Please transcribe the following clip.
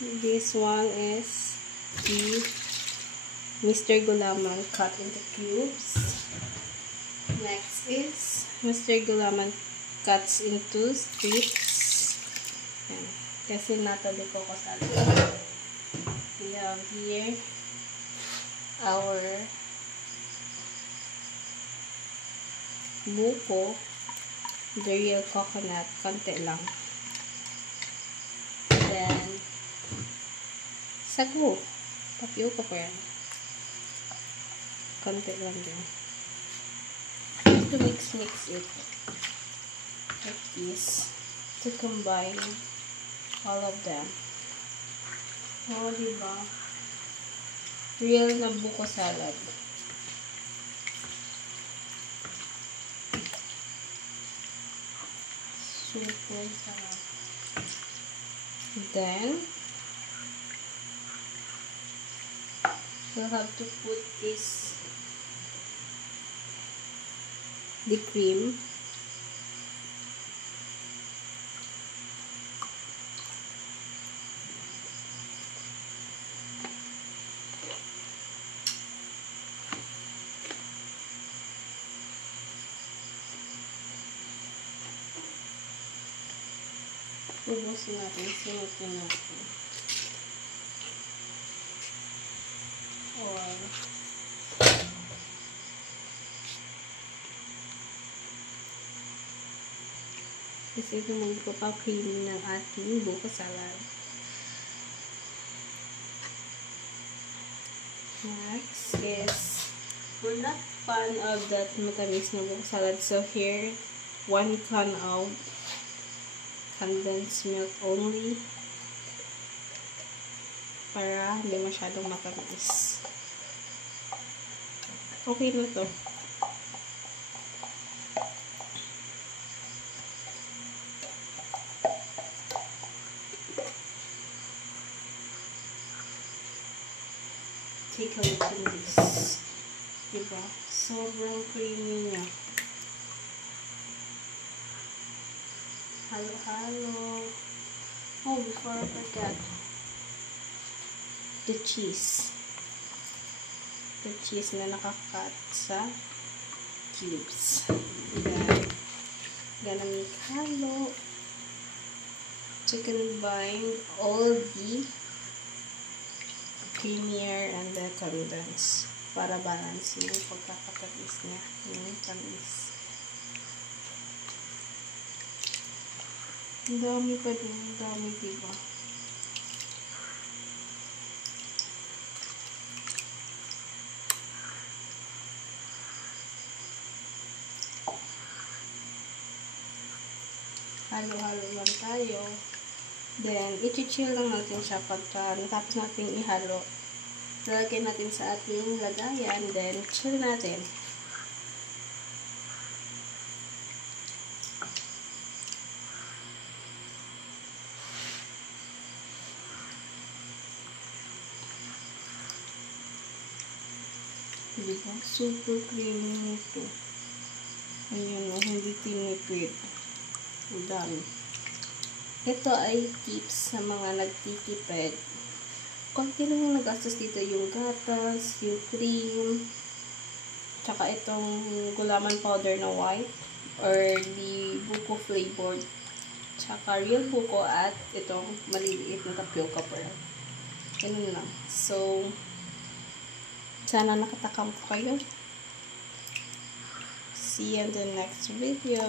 This one is the Mr. Gulaman cut into cubes. Next is Mr. Gulaman cuts into strips. Yan. Kasi natabi ko sa atin. We have here our buko, the real coconut, konti lang. Then, sago. Tapioca pa yan. Konti lang din. To mix it like this to combine all of them. Oh, diba? Real na buko salad. Super sarap. Then, we'll have to put the cream. Ubusin natin, sinutin natin. Or kasi ito magpapa-creamy ng ating buko salad. Next is, we're not fan of that matamis na buko salad. So here, 1 can of condensed milk only para hindi masyadong matamis. Okay na to. Take a look at this. Diba? Sobrang creamy niya. Halo-halo. Oh, before I forget, the cheese. The cheese na nakakat sa cubes. Then, gonna make halo to combine all the creamier and the condensed para balance yung pagkakatamis niya. Yung tamis. Ang dami pa din. Ang dami, diba? Halo-halo lang tayo. Then, i-chill lang natin siya pagka natapos natin ihalo. Lalagyan natin sa ating lagayan. Then, chill natin. Diba? Super creamy nito. Ayan o, hindi tinipid. Ang dami. Ito ay tips sa mga nagtitipid. Konti lang yung nagastos dito. Yung gatas, yung cream, tsaka itong gulaman powder na white, or the buko flavored, tsaka real buko, at itong maliliit na tapioca pearl. Ganun lang. So, sana nakatakam ko kayo. See you in the next video.